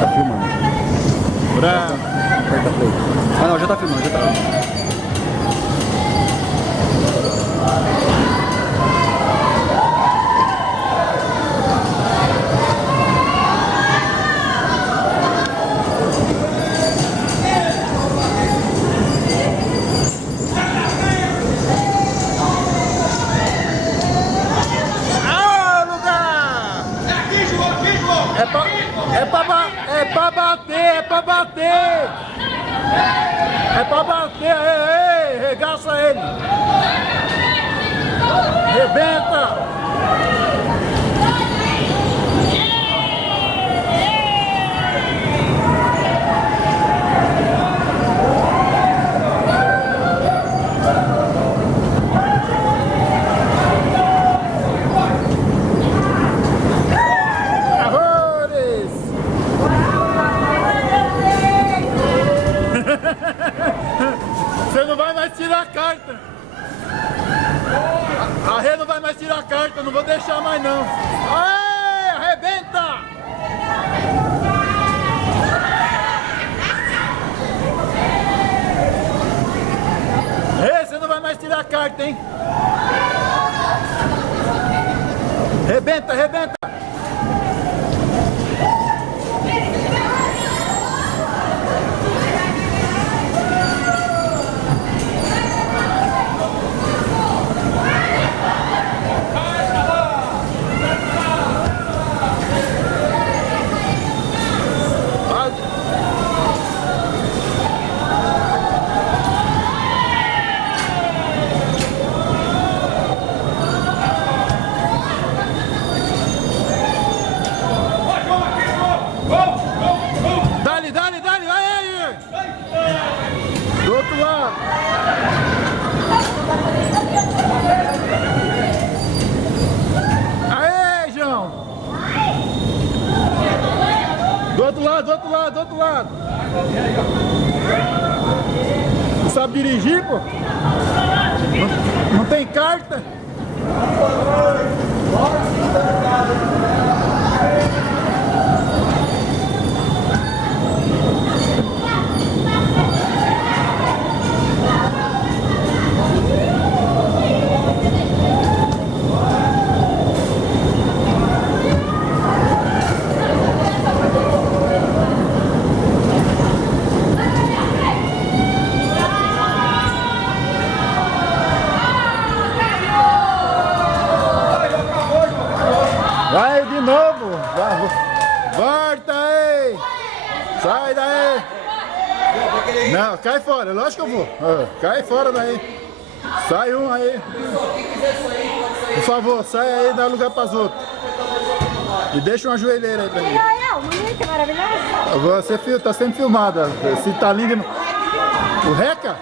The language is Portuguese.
Tá filmando. Bravo. Aperta play. Ah não, já tá filmando, já tá. Ah, lugar! É pra bater, é pra bater! É pra bater, ei, regaça ele! Rebenta! Horrores! Você não vai mais tirar a carta! A Rê não vai mais tirar a carta, não vou deixar mais não! Aê, arrebenta! Rê, você não vai mais tirar a carta, hein? Rebenta, rebenta! Dale, dale, dale, vai aí! Do outro lado! Aê, João! Do outro lado, do outro lado, do outro lado! Não sabe dirigir, pô? Não tem carta? Vai de novo! Volta aí! Sai daí! Não, cai fora, lógico que eu vou. Cai fora daí. Sai um aí. Por favor, sai aí e dá lugar para os outros. E deixa uma joelheira aí pra mim. Bonita, maravilhosa. Você tá sendo filmada. Se tá lindo. O Reca?